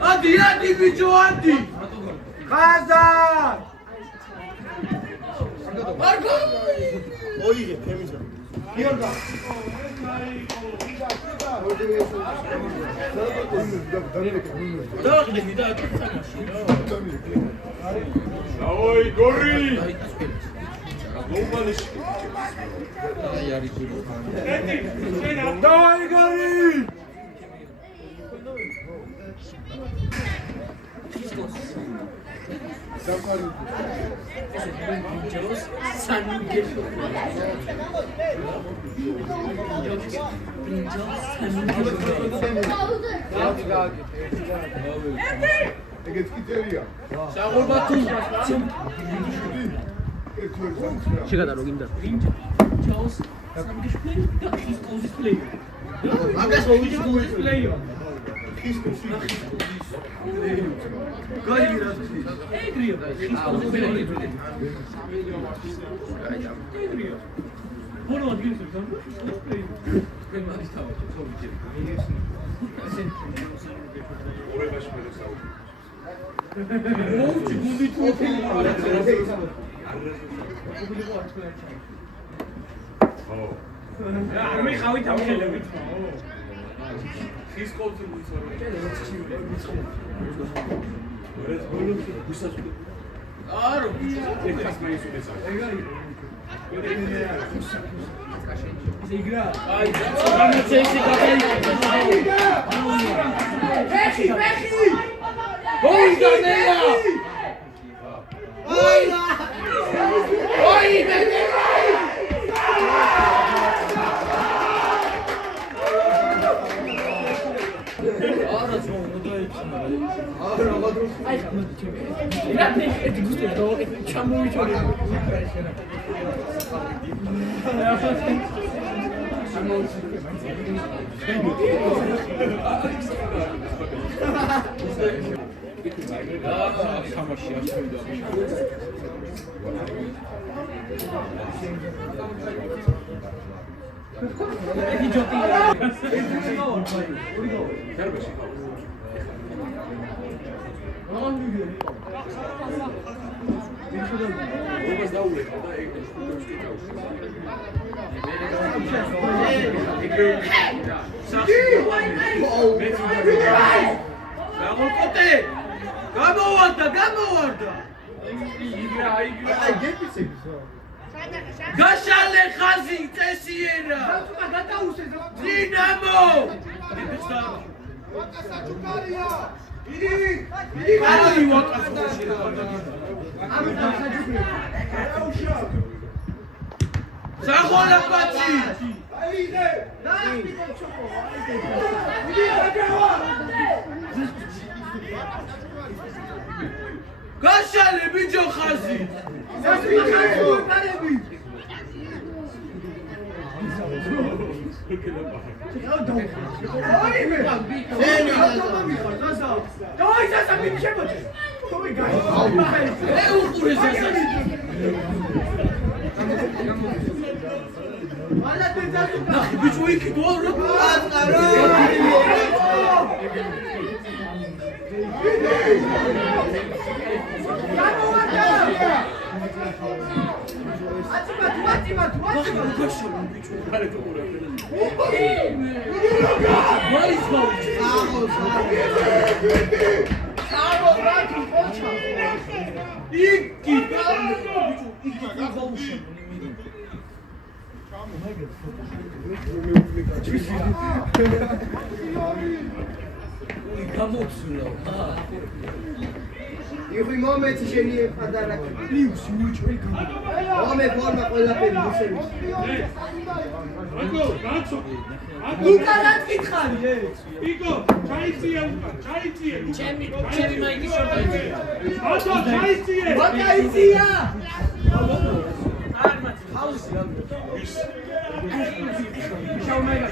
Adi, bicho, Adi! Hazard! Marco! Oi, femina. Yorga. Oi, Gori! Dai, Gori! Chega da login da. Gashale Khazi Tesiera Dinamo Sagola Pati Gashale Bijo Khazi Იხი მომეც შენი პატარა პლიუს მიუჭვი მომე ფორმა ყველაფერი მისები Აკო, გაცო. იკა რა თქვითხარი ე იკო, ჩაიწია უკან, ჩაიწია. ჩემი მაიკის შორტა. ათო, ჩაიწია. ვაკაიწია არმაც ხაუსი რა. შაუმენა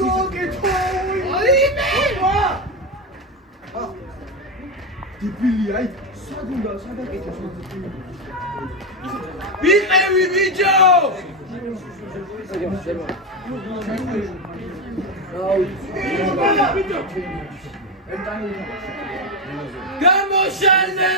გოგეთო აიმე დიპილი აი საგუნდა სადაკეთე ვიყევი ბიჭო! გამოშალე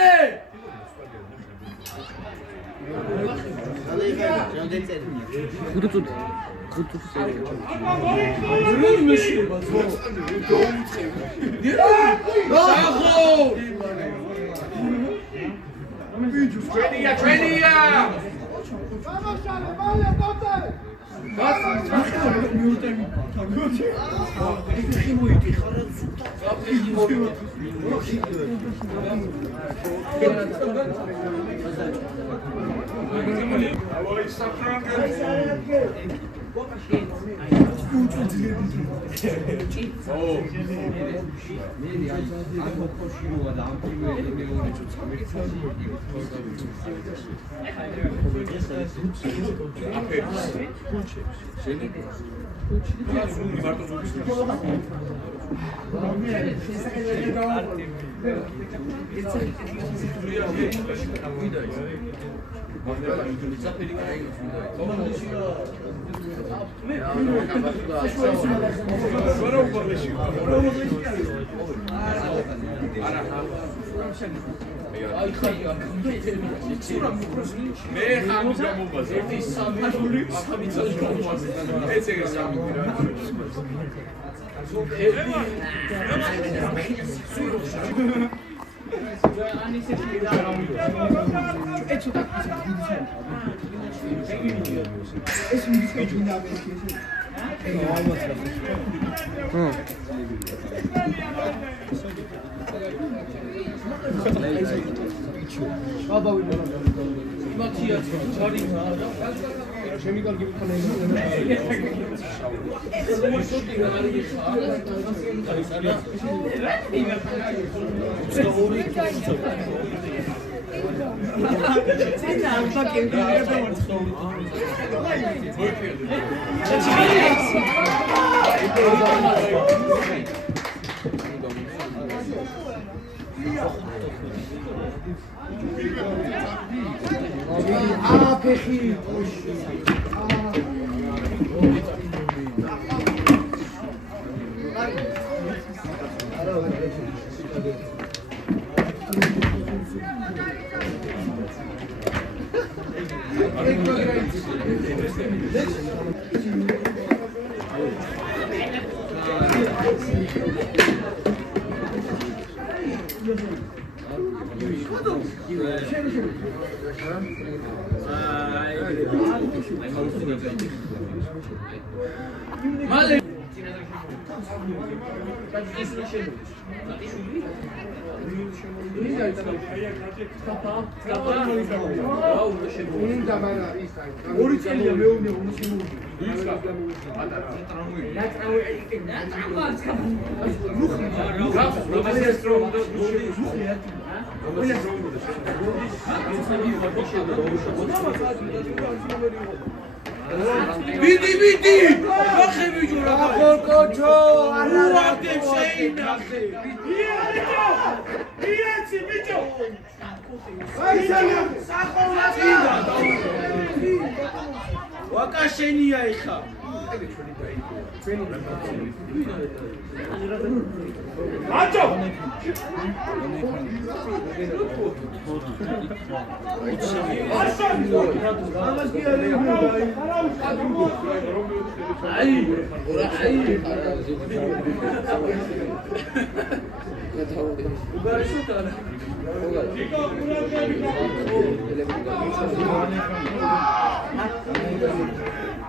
Vidi, vidi! Wache biġura! Kokoċo! Għadem xejna! Ijenzi, biġo! Waka xejnija iħa! Anġo!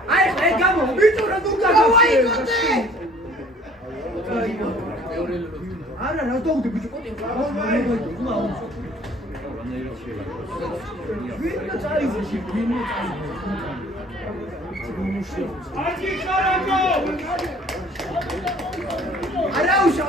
Ai, gamo, bicho, non tu cazzo! Ara, não tô, bicho, Aqui, caraca! Araújo!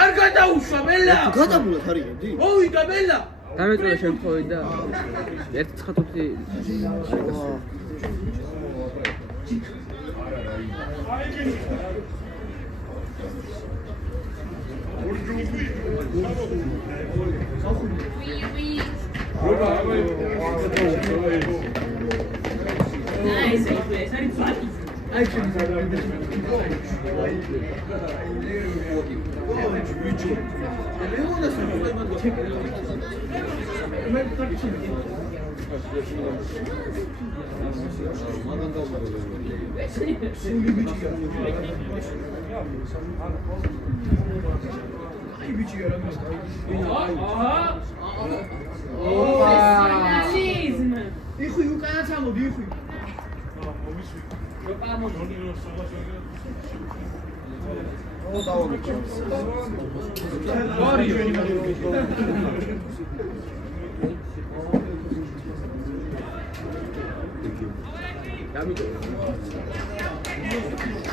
არ გადაუშვა მელა გადაბულად არიგებდი? მოვიდა მელა დამეწოლა შემთხვევით და 1.5 Იხუი უკანაც ამოდი, იხუი.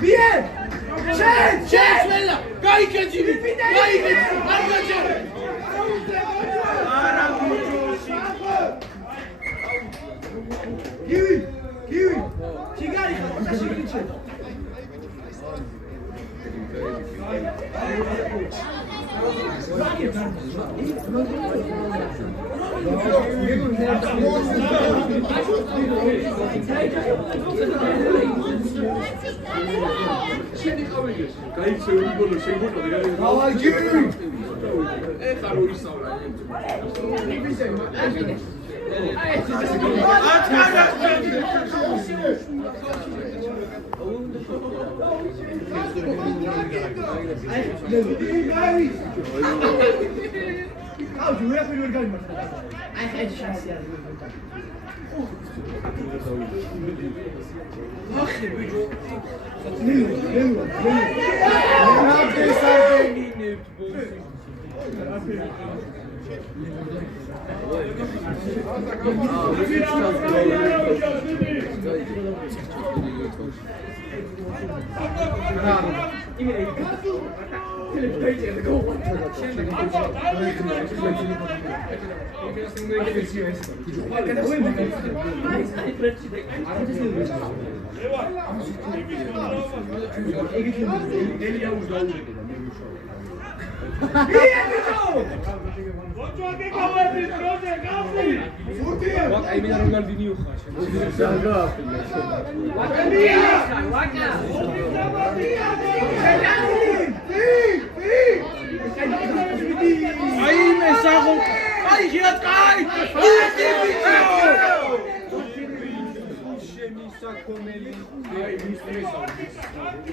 Bien! შენ მელა გაიგეჭი გაიგეჭი არ გაჭერე არა ბიჭოში Kiwi! Chigari, ხარ შეგიჩე.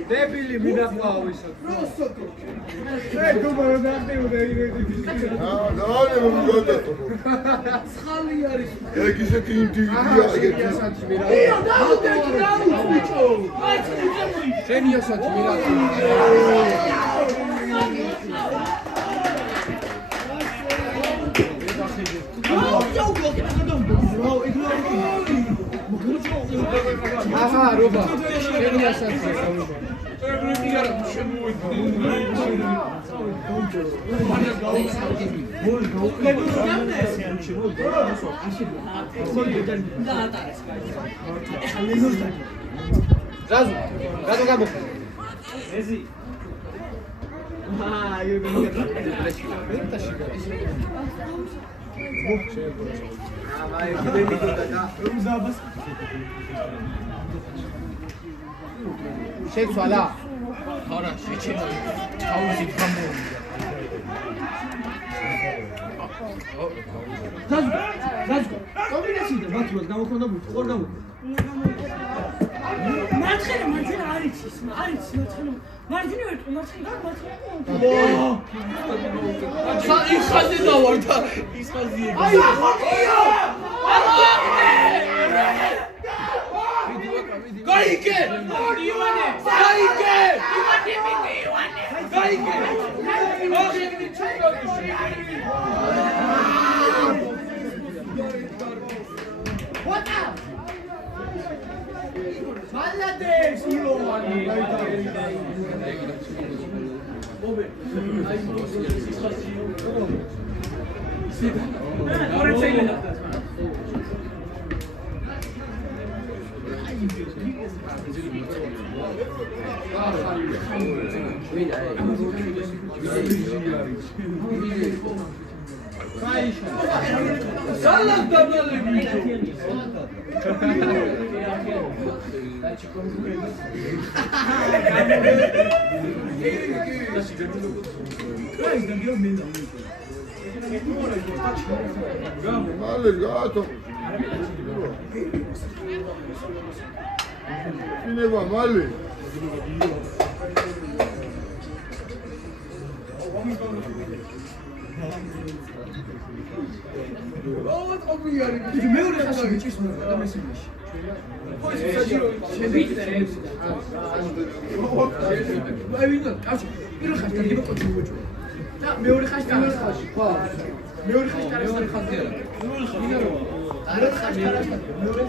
Debili mi da pausa. Tu ma da devo Davale mi goda. Schali არის. ეგ ისეთი ინდივიდია ეგეთი. ია დაუდე ბიჭო. შენია საჭი მირა. Aha, roba. შენია საჭი. Razu gabo. Ezi. Ah, eu não ia შეცვალა. არა, შეჩემა. თავისი გამო. Zazgo. კომბინაციიდან ბათულს გამოხონდა ბუთი. ხორ გამოხონდა. მარცხენა არის ის, არის მარცხენა. მარჯვნივ ერთო, მარცხენა. ის ხაზი დავარ და ის ხაზი ეგ. აი, ხოქიო! გაიგე! ივანე! გაიგე! ივანე! გაიგე! ოღონდ ჩეკოდი. მალადებს ილოვანი Male, gato. Cine va, male. მეორე ხაზი ჭისმა და მესიმაში აი ვინო კაცი პირველ ხაზი დაგება კოჩი უეჭო და მეორე ხაზი მეორე ხაზი ხო მეორე ხაზი მეორე ხაზი არა ხაზი მეორე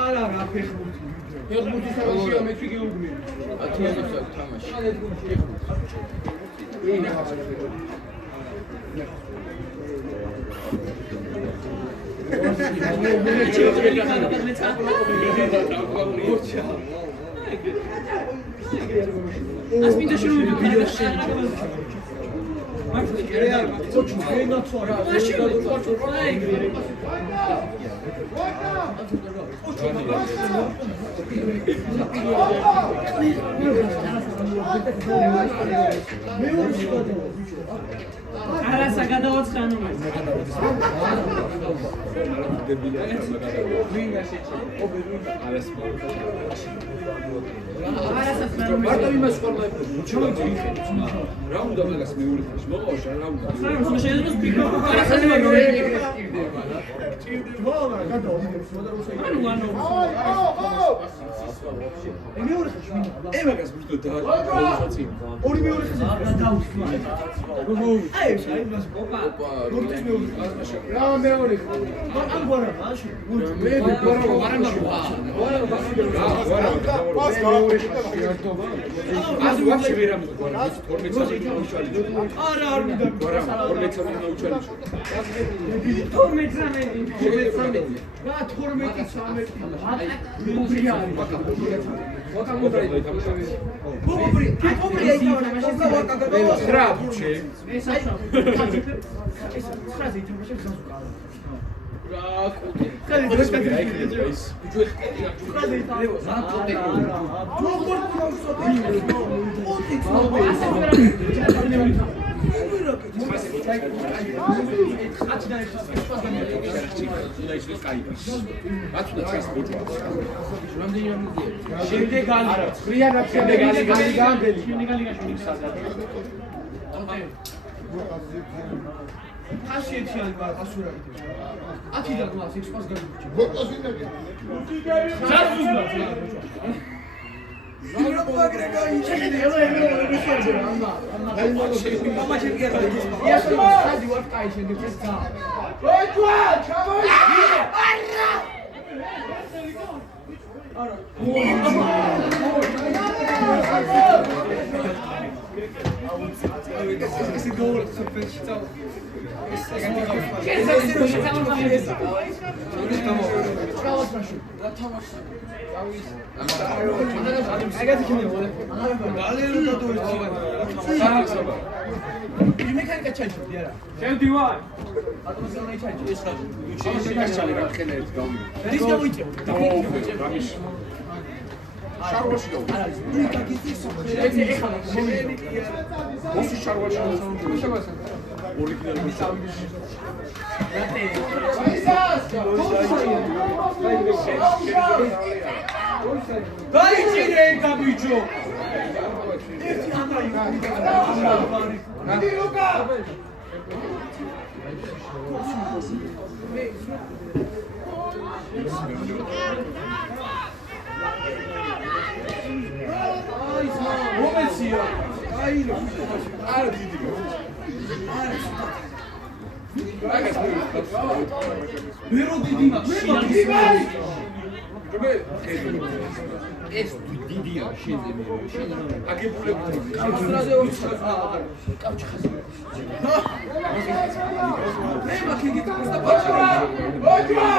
არა რა ფეხბურთი. ფეხბურთის თამაშია მე გეუბნები. 10-იანებს აქვს თამაში. Asminda şunu Arasa გადავაცხანო მე. მარტო იმას ხარდა ჩავდი რა უნდა მაგას მეორე ხაში მოყავშა რა უნდა ხარ შეიძლება სპიკო არასა ემაგას ვიდო და ორი მეორე ხაზი აი შეიძლება ოპა როდის მეორე ხაზი რა მეორე ხაზი ამ გვარა მაშინ მე გვარა აზი ვაფშე ვერ ამბობ გვარა 12 წელი ჩავშალი არა არ უნდა გვარა 12 წელი ჩავშალი 12 წამი რა 12 13 ბუბრია ვაკამოდრა ბუბრი აიტანა მაშინ რა ბუჩე ეს ახლა ეს ხაზი თამაში ხაზუკა რა კუტი კაი დროშკა ის ბიჭო ხაზი ლევო რა კუტი ეს დიდია შენზე აგებულებული კამსტრაზე კავჩი ხაზი მე მაგიგი კამსტრა ბაჭა